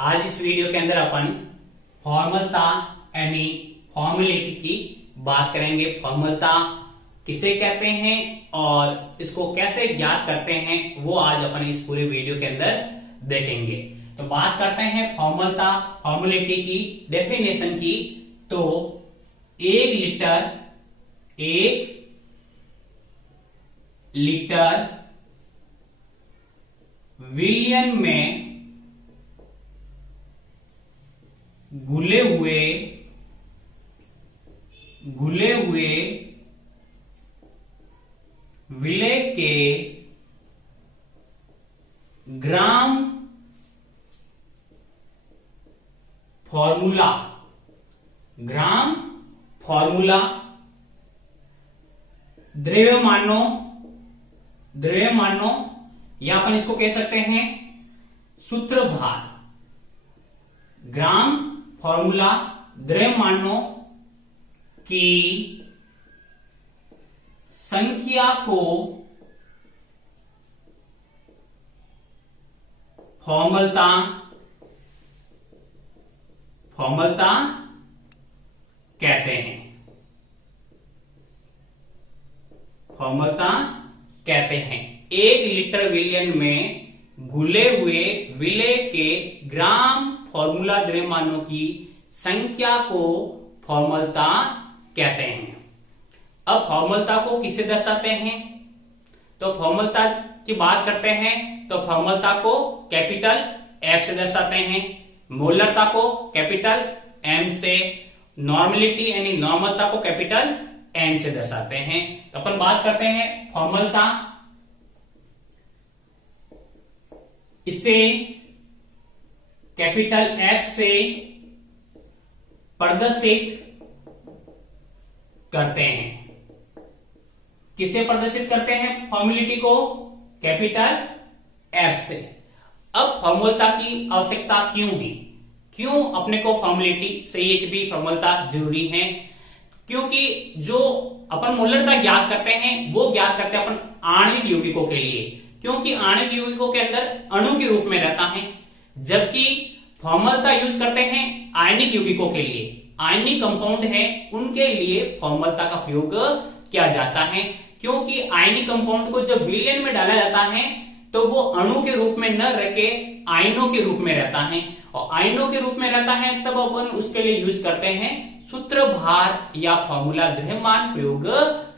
आज इस वीडियो के अंदर अपन फॉर्मलता यानी फॉर्मेलिटी की बात करेंगे। फॉर्मलता किसे कहते हैं और इसको कैसे ज्ञात करते हैं वो आज अपन इस पूरे वीडियो के अंदर देखेंगे। तो बात करते हैं फॉर्मलता फॉर्मेलिटी की डेफिनेशन की। तो एक लीटर विलियन में घुले हुए विलय के ग्राम फॉर्मूला द्रव्यमानों या अपन इसको कह सकते हैं सूत्र भार। ग्राम फॉर्मूला द्रव्यमानों की संख्या को फॉर्मलता कहते हैं। एक लीटर विलियन में घुले हुए विलय के ग्राम फॉर्मूला द्रव्यमानों की संख्या को फॉर्मलता कहते हैं। अब फॉर्मलता को किससे दर्शाते हैं? तो फॉर्मलता की बात करते हैं तो फॉर्मलता को कैपिटल एफ से दर्शाते हैं, मोलरता को कैपिटल एम से, नॉर्मलिटी यानी नॉर्मलता को कैपिटल एन से दर्शाते हैं। तो अपन बात करते हैं फॉर्मलता। इसे कैपिटल एफ से प्रदर्शित करते हैं। किसे प्रदर्शित करते हैं? फॉर्मेलिटी को कैपिटल एफ से। अब फॉर्मलता की आवश्यकता क्यों हुई? क्यों अपने को फॉर्मेलिटी से ये भी फॉर्मलता जरूरी है? क्योंकि जो अपन मोलरता ज्ञात करते हैं वो ज्ञात करते हैं अपन आणविक यौगिकों के लिए, क्योंकि आणविक यौगिकों के अंदर अणु के रूप में रहता है, जबकि फॉर्मलता यूज करते हैं आयनिक यौगिकों के लिए। आयनिक कंपाउंड है उनके लिए फॉर्मलता का प्रयोग किया जाता है, क्योंकि आयनिक कंपाउंड को जब विलयन में डाला जाता है तो वो अणु के रूप में न रह के आयनों के रूप में रहता है, और आयनों के रूप में रहता है तब अपन उसके लिए यूज करते हैं सूत्र भार या फॉर्मूला द्रव्यमान प्रयोग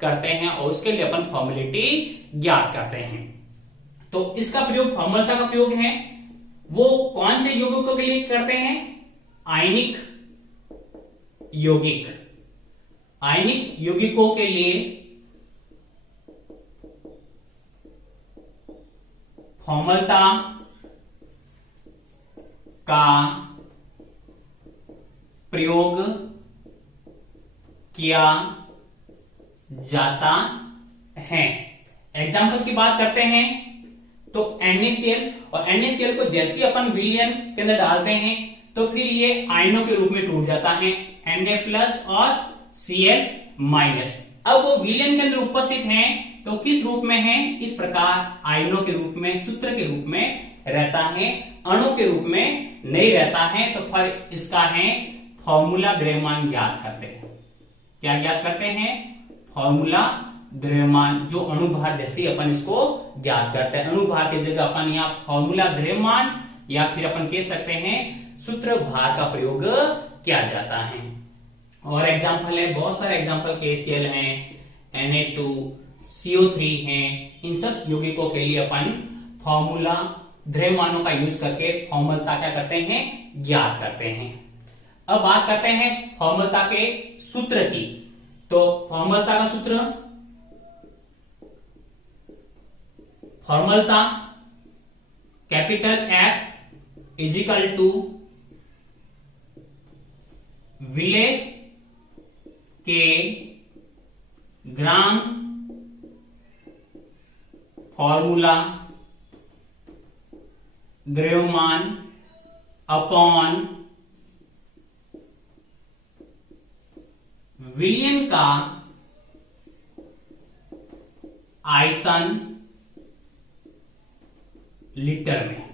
करते हैं, और उसके लिए अपन फॉर्मेलिटी ज्ञात करते हैं। तो इसका प्रयोग फॉर्मलता का प्रयोग है वो कौन से यौगिकों के लिए करते हैं? आयनिक यौगिकों के लिए फॉर्मलता का प्रयोग किया जाता है। एग्जाम्पल्स की बात करते हैं तो NaCl, और NaCl को जैसे अपन विलयन के अंदर डालते हैं तो फिर ये आयनों के रूप में टूट जाता है, Na+ और Cl-। अब वो विलयन के अंदर उपस्थित हैं तो किस रूप में है? इस प्रकार आयनों के रूप में, सूत्र के रूप में रहता है, अणु के रूप में नहीं रहता है। तो फिर इसका है फॉर्मूला द्रव्यमान ज्ञात करते हैं। क्या ज्ञात करते हैं? फॉर्मूला द्रव्यमान, जो अणुभार जैसे अपन इसको ज्ञात करते हैं। अणुभार की जगह अपन यहाँ फॉर्मूला द्रव्यमान या फिर अपन कह सकते हैं सूत्र भार का प्रयोग किया जाता है। और एग्जाम्पल है, बहुत सारे एग्जाम्पल KCl हैं, Na2CO3 हैं। इन सब यौगिकों के लिए अपन फॉर्मूला द्रव्यमानों का यूज करके फॉर्मलता क्या करते हैं? ज्ञात करते हैं। अब बात करते हैं फॉर्मलता के सूत्र की। तो फॉर्मलता का सूत्र, फॉर्मलता कैपिटल F इजिकल टू विलय के ग्राम फॉर्मूला द्रव्यमान अपॉन विलयन का आयतन लीटर में।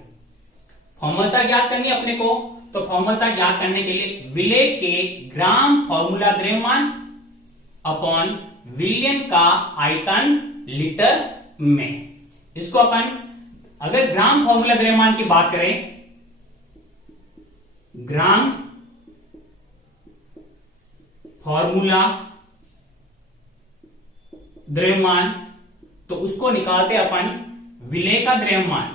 फॉर्मूला ज्ञात करनी है अपने को, तो फॉर्मूला ज्ञात करने के लिए विलेय के ग्राम फॉर्मूला द्रव्यमान अपॉन विलयन का आयतन लीटर में। इसको अपन अगर ग्राम फॉर्मूला द्रव्यमान की बात करें, ग्राम फॉर्मूला द्रव्यमान, तो उसको निकालते अपन विलेय का द्रव्यमान,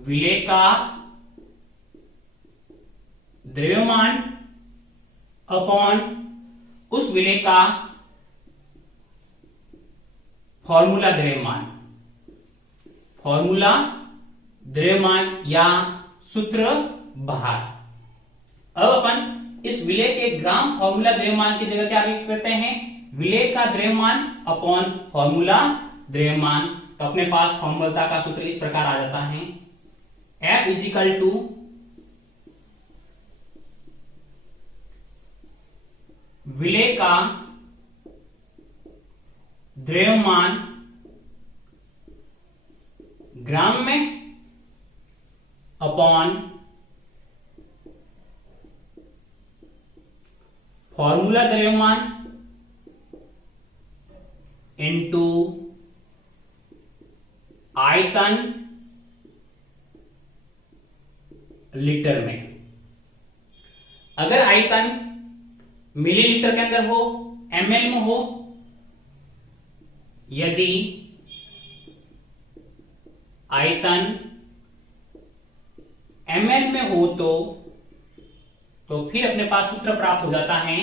विलेय का द्रव्यमान अपॉन उस विलेय का फॉर्मूला द्रव्यमान, फॉर्मूला द्रव्यमान या सूत्र भार। अब अपन इस विलेय के ग्राम फॉर्मूला द्रव्यमान की जगह क्या लिख देते हैं, विलेय का द्रव्यमान अपॉन फॉर्मूला द्रव्यमान। तो अपने पास फॉर्मूला का सूत्र इस प्रकार आ जाता है, F इजिकल टू विलेय का द्रव्यमान ग्राम में अपॉन फॉर्मूला द्रव्यमान इनटू आयतन लीटर में। अगर आयतन मिलीलीटर के अंदर हो, एमएल में हो, यदि आयतन एमएल में हो तो फिर अपने पास सूत्र प्राप्त हो जाता है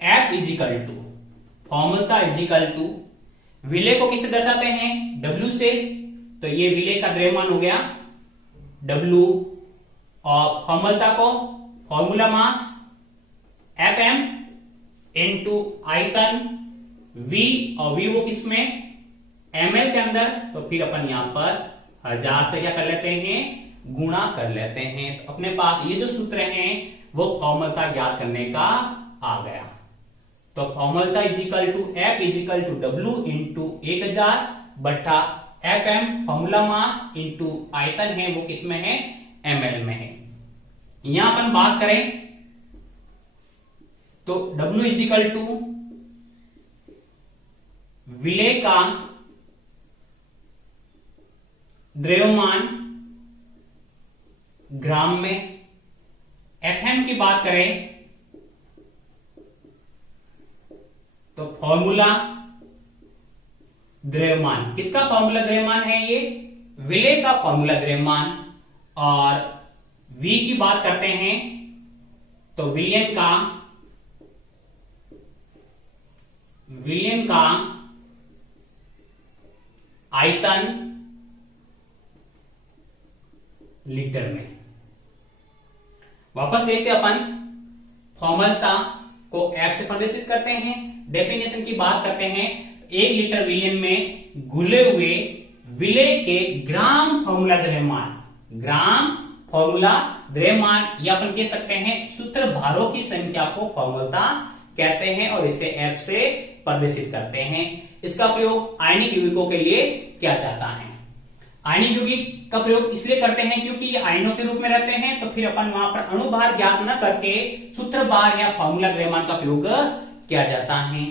F is equal to formula is equal to विलेय को किससे दर्शाते हैं, W से। तो ये विलेय का द्रव्यमान हो गया W, और फॉर्मूला को फॉर्मूला मास Fm इनटू आयतन V, और V वो किसमें, ml के अंदर। तो फिर अपन यहां पर 1000 से क्या कर लेते हैं, गुणा कर लेते हैं। तो अपने पास ये जो सूत्र हैं वो फॉर्मूला ज्ञात करने का आ गया। तो formula is equal to F is equal to W into 1000 बट्टा Fm फॉर्मूला मास इंटू आयतन है वो किसमें है, ml में है। यहां अपन बात करें तो W इजिकल टू विलेय का द्रव्यमान ग्राम में, Fm की बात करें तो फॉर्मूला द्रव्यमान, किसका फॉर्मूला द्रव्यमान है, ये विलेय का फॉर्मूला द्रव्यमान। और V की बात करते हैं तो विलयन का आयतन लीटर में। वापस देखते अपन फॉर्मूला को F से प्रदर्शित करते हैं, डेफिनेशन की बात करते हैं। 1 लीटर विलयन में घुले हुए विलेय के ग्राम फॉर्मूला द्रव्यमान, ग्राम फॉर्मूला द्रव्यमान, या अपन कह सकते हैं सूत्र भारों की संख्या को फॉर्मूला कहते हैं, और इसे F से प्रदर्शित करते हैं। इसका प्रयोग आयनिक यौगिकों के लिए किया जाता है। आयनिक यौगिक का प्रयोग इसलिए करते हैं क्योंकि ये आयनों के रूप में रहते हैं, तो फिर अपन वहां पर अणुभार ज्ञात न करके सूत्र भार या फॉर्मूला द्रव्यमान का प्रयोग किया जाता है।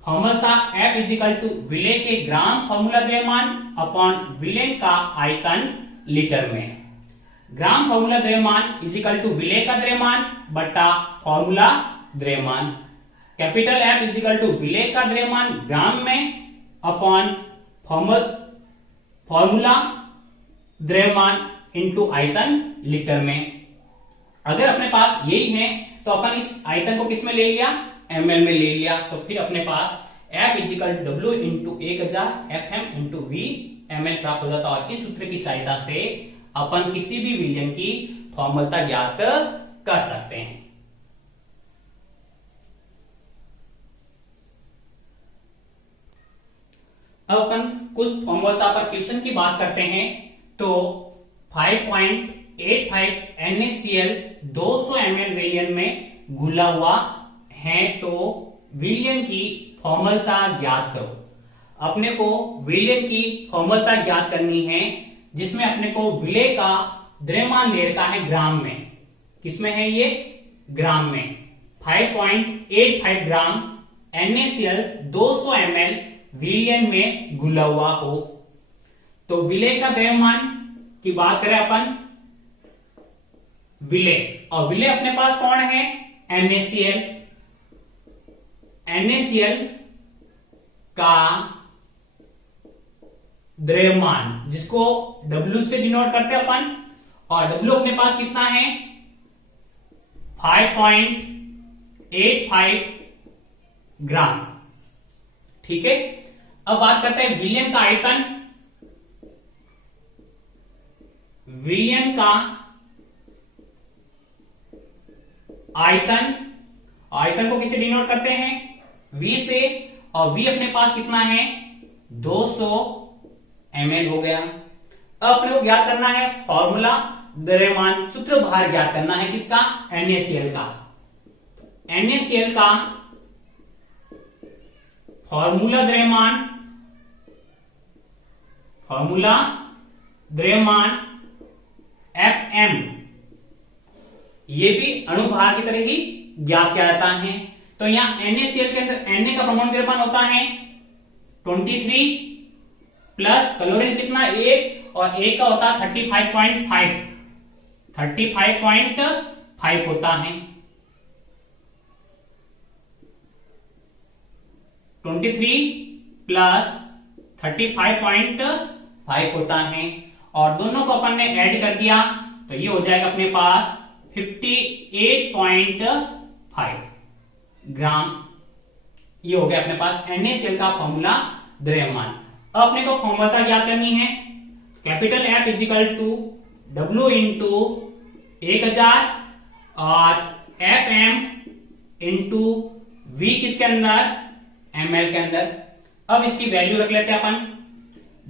फॉर्मूला F इजिकल टू विलेय के ग्राम फॉर्मूला द्रव्यमान अपॉन विलयन का आयतन लीटर में। ग्राम फॉर्मूला द्रव्यमान इजिकल टू विलेय का द्रव्यमान बट्टा फॉर्मूला द्रव्यमान। कैपिटल F इजिकल टू विलेय का द्रव्यमान ग्राम में अपॉन फॉर्मूला द्रव्यमान इनटू आयतन लीटर में। अगर अपने पास यही है तो अपन इस आयतन को किसमें ले लिया, ml में ले लिया। तो फिर अपने पास F is equal to W into 1000 Fm into V ml प्राप्त हो जाता है। और इस सूत्र की सहायता से अपन किसी भी विलयन की फॉर्मूला ज्ञात कर सकते हैं। अब अपन कुछ फॉर्मूला पर क्वेश्चन की बात करते हैं। तो 5.85 NaCl 200 ml विलयन में घुला हुआ है, तो विलयन की फॉर्मूला ज्ञात करो। अपने को विलयन की फॉर्मूला ज्ञात करनी है, जिसमें अपने को विलय का द्रव्यमान दे रखा है ग्राम में। किसमें है ये? ग्राम में। 5.85 ग्राम NaCl 200 ml विलयन में घुला हुआ हो। तो विलय का द्रव्यमान की बात करें अपन, विलय, और विलय अपने पास कौन है? NaCl। NaCl का द्रव्यमान, जिसको W से डिनोट करते हैं अपन, और W अपने पास कितना है? 5.85 ग्राम। ठीक है। अब बात करते हैं विलयन का आयतन। विलयन का आयतन, आयतन को किसे डिनोट करते हैं? V से, और V अपने पास कितना है? 200 ml हो गया। अब अपने को ज्ञात करना है फॉर्मूला द्रव्यमान, सूत्र भार ज्ञात करना है किसका? NaCl का। NaCl का फॉर्मूला द्रव्यमान Fm, ये भी अणुभार की तरह ही ज्ञात किया जाता है। तो यहां NaCl के अंदर Na का परमाणु द्रव्यमान होता है 23 प्लस क्लोरीन कितना? 1, और 1 का होता है 35.5 होता है। 23 प्लस 35.5 होता है, और दोनों को अपन ने ऐड कर दिया तो ये हो जाएगा अपने पास 58.5 ग्राम। ये हो गया अपने पास NaCl का फॉर्मूला द्रव्यमान। अब अपने को फॉर्मूला ज्ञात करनी है। Capital F is equal to W into 1000 और Fm इंटू V किसके अंदर? ml के अंदर। अब इसकी वैल्यू रख लेते हैं अपन।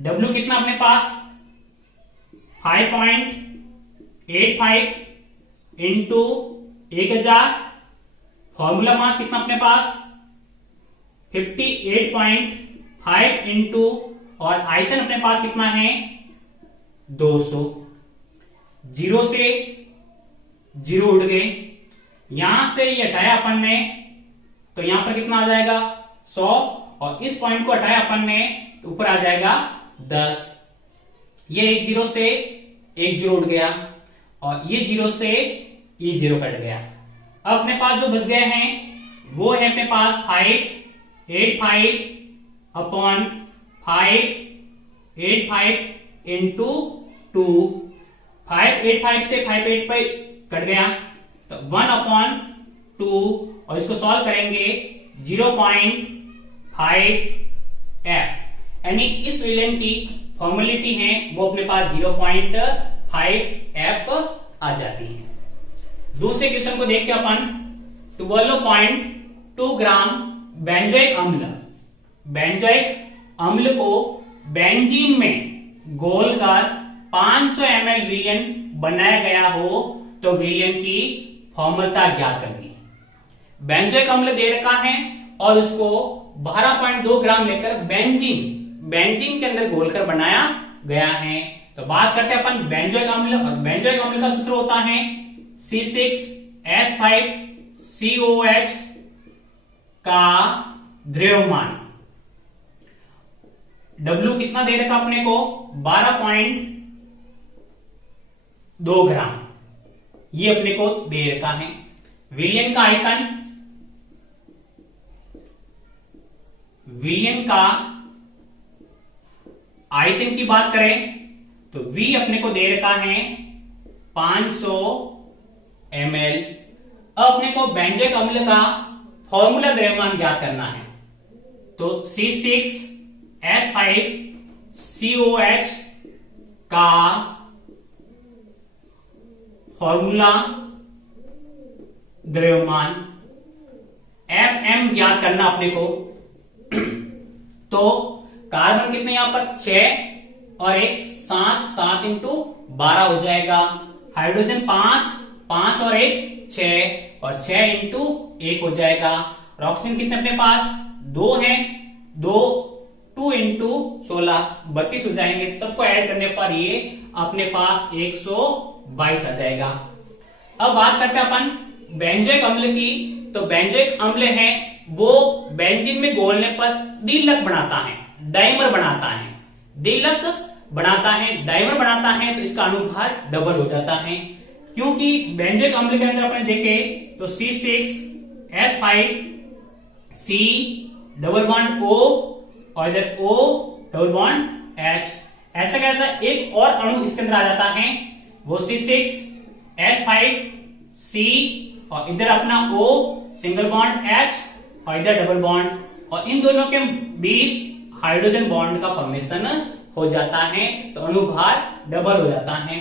W कितना अपने पास? 5.85 इंटू 1000। फॉर्मूला मास कितना अपने पास? 58.5 इंटू, और आयतन अपने पास कितना है? 200। 0 से 0 उड़ गए, यहां से ये हटाया अपन ने, तो यहां पर कितना आ जाएगा? 100, और इस पॉइंट को हटाया अपन ने तो ऊपर आ जाएगा 10। ये 1 0 से 1 0 उड़ गया, और ये 0 से ये 0 कट गया। अब अपने पास जो बच गए हैं वो है अपने पास 585 अपॉन 585 इंटू 2। 585 से 585 कट गया तो 1 अपॉन 2, और इसको सॉल्व करेंगे 0.5 F, यानी इस विलयन की फॉर्मेलिटी है वो अपने पास 0.5 F आ जाती है। दूसरे क्वेश्चन को देखते हैं अपन। 12.2 ग्राम बेंजोइक अम्ल, बेंजोइक अम्ल को बेंजीन में घोलकर 500 ml विलयन बनाया गया हो तो विलयन की फॉर्मूला ज्ञात करनी है। बेंजोइक अम्ल दे रखा है और उसको 12.2 ग्राम लेकर बेंजीन के अंदर घोलकर बनाया गया है। तो बात करते हैं अपन बेंजोइक अम्ल, और बेंजोइक अम्ल का सूत्र होता है C6H5COH का द्रव्यमान। W कितना दे रखा अपने को? 12.2 ग्राम, ये अपने को दे रखा है। विलयन का आयतन, विलयन का आयतन की बात करें तो V अपने को दे रखा है 500 ml। अब अपने को बेंजोइक अम्ल का फॉर्मूला द्रव्यमान ज्ञात करना है, तो C6H5COH का फॉर्मूला द्रव्यमान Fm ज्ञात करना अपने को। तो कार्बन कितने यहां पर? 6 और 1 7 इंटू 12 हो जाएगा। हाइड्रोजन 5 और 1 6, और 6 इंटू 1 हो जाएगा। और ऑक्सीजन कितने अपने पास? 2 है, 2 2 इंटू 16 32 हो जाएंगे। सबको ऐड करने पर ये अपने पास 122 आ जाएगा। अब बात करते हैं अपन बेंजोइक अम्ल की। तो बेंजोइक अम्ल है वो बेंजीन में घोलने पर द्विलक बनाता है, डाइमर बनाता है, द्विलक बनाता है, डाइमर बनाता है, तो इसका अनुभार डबल हो जाता है। क्योंकि बेंजोइक अम्ल के अंदर अपने देखे तो C6H5 C double bond O और इधर O डबल बॉन्ड H, ऐसा कैसा एक और अणु इसके अंदर आ जाता है, वो C6H5 C और इधर अपना O सिंगल बॉन्ड H और इधर डबल बॉन्ड, और इन दोनों के बीच हाइड्रोजन बॉन्ड का फॉर्मेशन हो जाता है, तो अनुभार डबल हो जाता है।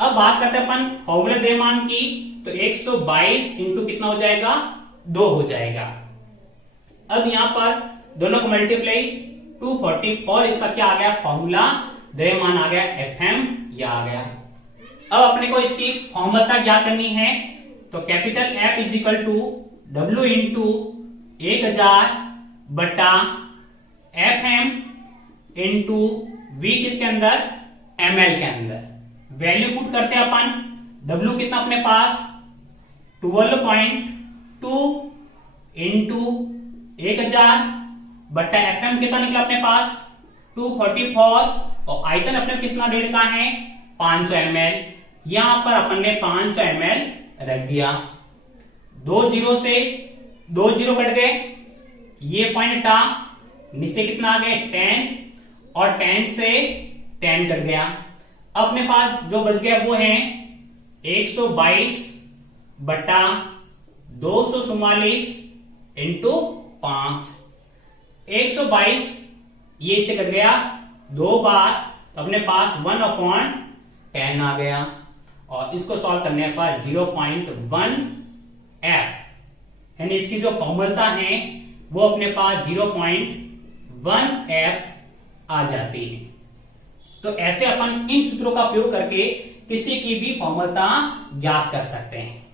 अब बात करते हैं अपन फॉर्मूला द्रव्यमान की। तो 122 इंटू कितना हो जाएगा, 2 हो जाएगा। अब यहां पर दोनों को मल्टीप्लाई 244, इसका क्या आ गया फॉर्मूला द्रव्यमान आ गया FM, यह आ गया। अब अपने को इसकी फॉर्मूला क्या करनी है, तो capital F is equal to W into 1000 बटा FM इंटू V किसके अंदर, ml के अंदर। वैल्यू पुट करते हैं अपन, W कितना अपने पास 12.2 इंटू 1000 बटा FM कितना निकला अपने पास 244, और आयतन अपने कितना दे रखा है 500 ml। यहां पर अपन ने 500 ml रख दिया। 2 जीरो से 2 जीरो कट गए, ये पॉइंट था, नीचे कितना आ गए 10, और 10 से 10 कट गया। अपने पास जो बच गया वो है 122 बटा 244 इंटू 5। 122 ये इससे कट गया 2 बार, तो अपने पास 1/10 आ गया, और इसको सॉल्व करने पर 0.1 F, यानी इसकी जो फॉर्मूला है वो अपने पास 0.1 F आ जाती है। तो ऐसे अपन इन सूत्रों का प्रयोग करके किसी की भी फॉर्मूला ज्ञात कर सकते हैं।